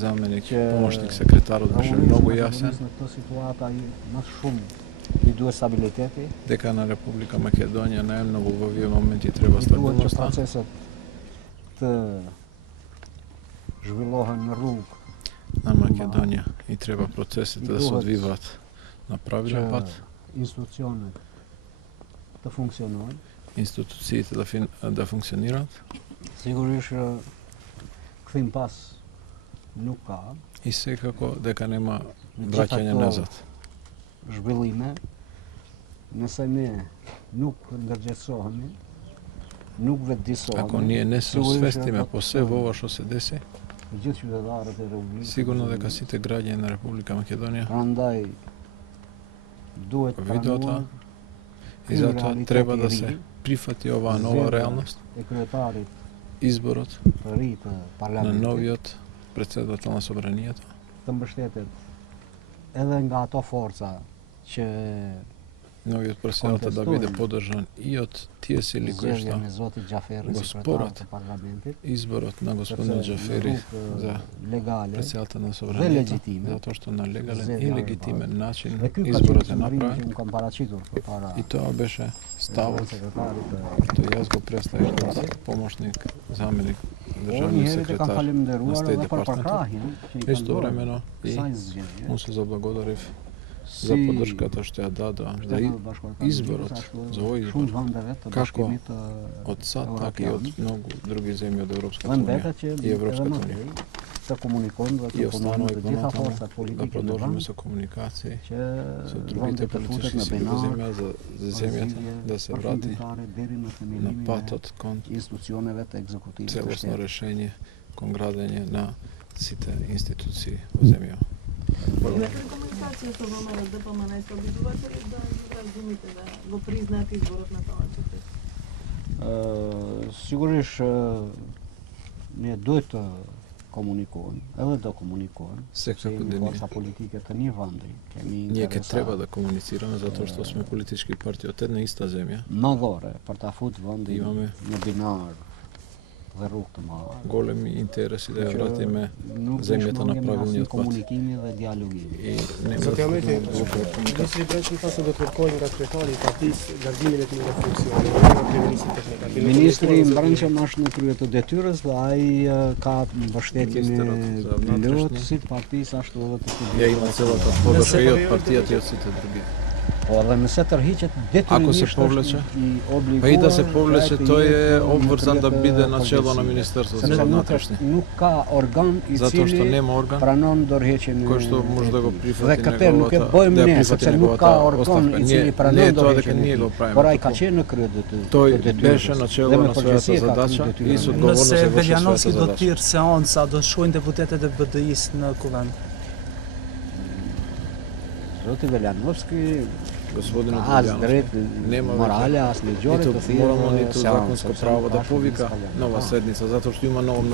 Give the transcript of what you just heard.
Zamenik, pomoćnik sekretarut беше многу јасен дека на Република Македонија најмногу во овие моменти треба стабилност. На Македонија и треба процесите да се одвиваат на правилен пат. Институциите да функционираат. И секако дека нема враќање назад. Ако ние не се освестиме по се во ова што се деси, сигурно дека сите граѓани на Република Македонија видоа и затоа треба да се прифати оваа нова реалност. Изборот на новиот председател на собранието новиот председател да биде поддржан и од тие сили кои што го спорат изборот на господин Џафери за председател на собранието, затоа што на легален и легитимен начин изборот е направен. И тоа беше ставот што јас го представив како помошник, заменик, државни секретар на Стејт департамент. Истовремено и му се заблагодарив за поддршката што ја дадоа за изборот, за овој избор, како од САД, така и од многу други земји од Европската унија и Европската унија. И останува и понатаму да продолжиме со комуникации со другите политички сили во земја за земјата да се врати на патот кон целосно решение, кон градење на сите институции во земја. Имате ли комуникација со ВМРО ДПМН и се обидувате ли да разумите, да го признаат изборот на Талачите? Сигуриш ние дојта комуникуваме, еле да комуникуваме. Секако денес. Политиката ние ванди. Ние ке треба да комуницираме затоа што сме политички партии од една иста земја. Надоре, партафут ванди. Имаме набинар. Големи интереси да ја вратиме земјата на правилниот пат. И Министри им бранча нашно круето детюрас, а и ка баштетиме лјот, партии сашто ја има целата поддршка и од партијата и од сите други. Ако се повлече, па и да се повлече, тој е обврзан да биде начело на Министерството за внатрешни. Затоа што нема орган кој што може да го прифати неговата оставка. Не е тоа дека ние го правиме. Тој беше начело на својата задача и со одговорност се врши својата задача. Do tjerë seanca, do shkojnë deputetet e BDI-s në kuvend? Zoti Veljanovski, Господин Велјановски нема моралја, ниту морално, ниту законско право да повика нова седница, затоа што има многу